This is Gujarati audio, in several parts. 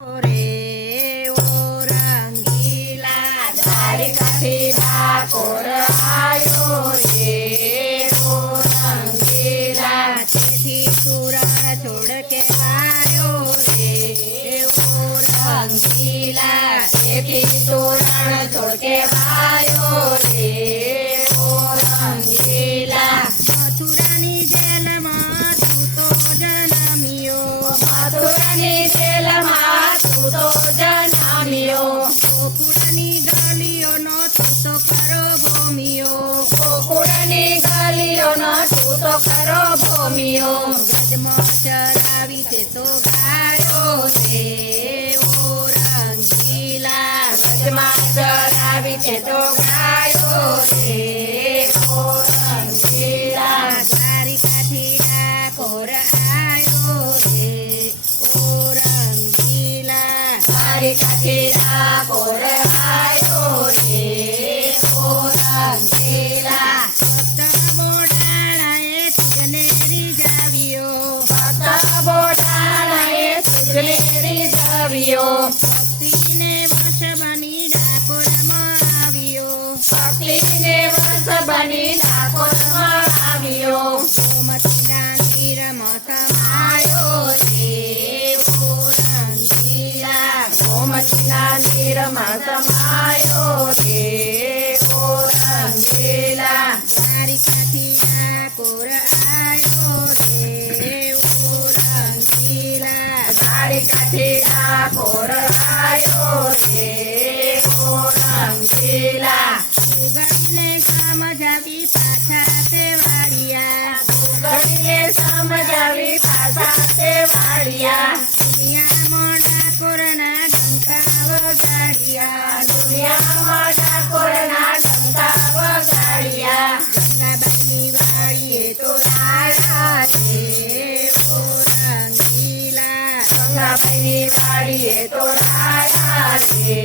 रे ओ रंगीला द्वारकाથી ડાકોર આયો રે ઓ રંગીલા તેથી સુરણ છોડ કેવાયો રે ઓ રંગીલા તેથી સુરણ છોડ કેવાયો રે ઓ રંગીલા મથુરાની જેલમાં તું તો જન્મ્યો મથુરાની જેલમાં ગોકુળની ગલીઓનો તું તો ખરો ભોમિયો ગોકુળની ગલીઓનો તું તો ખરો ભોમિયો ગજમાં ચરાવી તે તો ગાયો રે ઓ રંગીલા ગજમાં ચરાવી તે તો ગાયો રે ઓ રંગીલા દ્વારિકાથી ડાકોર આયો રે ઓ રંગીલા દ્વારિકાથી ડાકોર આયો રે ઓ રંગીલા ભક્ત બોડાણાએ તુજને રીઝાવ્યો ભક્ત બોડાણાએ તુજને રીઝાવ્યો ભક્તિને વશ બની ડાકોરમાં આવ્યો ભક્તિને વશ બની ડાકોરમાં આવ્યો ગોમતીના નીરમાં સમાયો રે ઓ રંગીલા ગોમતીના નીરમાં સમાયો રે ઓ રંગીલા દ્વારિકાથી ડાકોર આયો રે ઓ રંગીલા દ્વારિકાથી ડાકોર આયો રે ઓ રંગીલા ઉગડીને સમજાવી પાછા તે વાળિયા ઉગડીને સમજાવી પાછા તે વાળિયા દુનિયામાં ડાકોરના ડંકા વગાડ્યા દુનિયામાં ડાકોરના ડંકા વગાડ્યા ગંગાબાઈની વાળીએ તો રાયા રે ઓ રંગીલા ગંગાબાઈની વાળીએ તો રાયા રે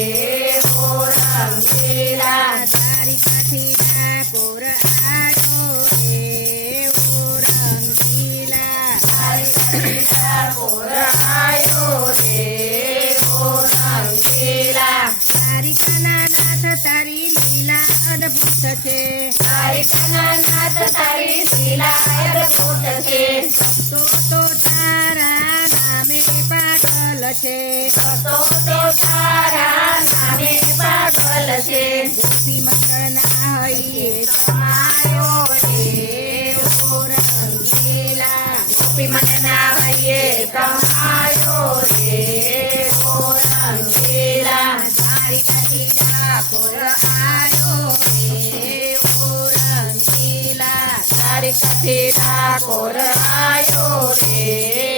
ઓ રંગીલા દ્વારિકાથી ડાકોર આયો રે ઓ રંગીલા દ્વારિકાથી ડાકોર આયો રે ઓ રંગીલા દ્વારિકાના નાથ તારી લીલા અદ્ભુત છે દ્વારિકાના નાથ તારી લીલા અદ્ભુત છે ભક્તો તો તારા નામે પાગલ છે ભક્તો તો તારા નામે પાગલ છે ગોપી મંડળના હૈયે સમાયો રે ઓ રંગીલા ગોપી મંડળના હૈયે સમાયો રે ઓ રંગીલા દ્વારિકાથી ડાકોર આયો રે ઓ રંગીલા દ્વારિકાથી ડાકોર આયો રે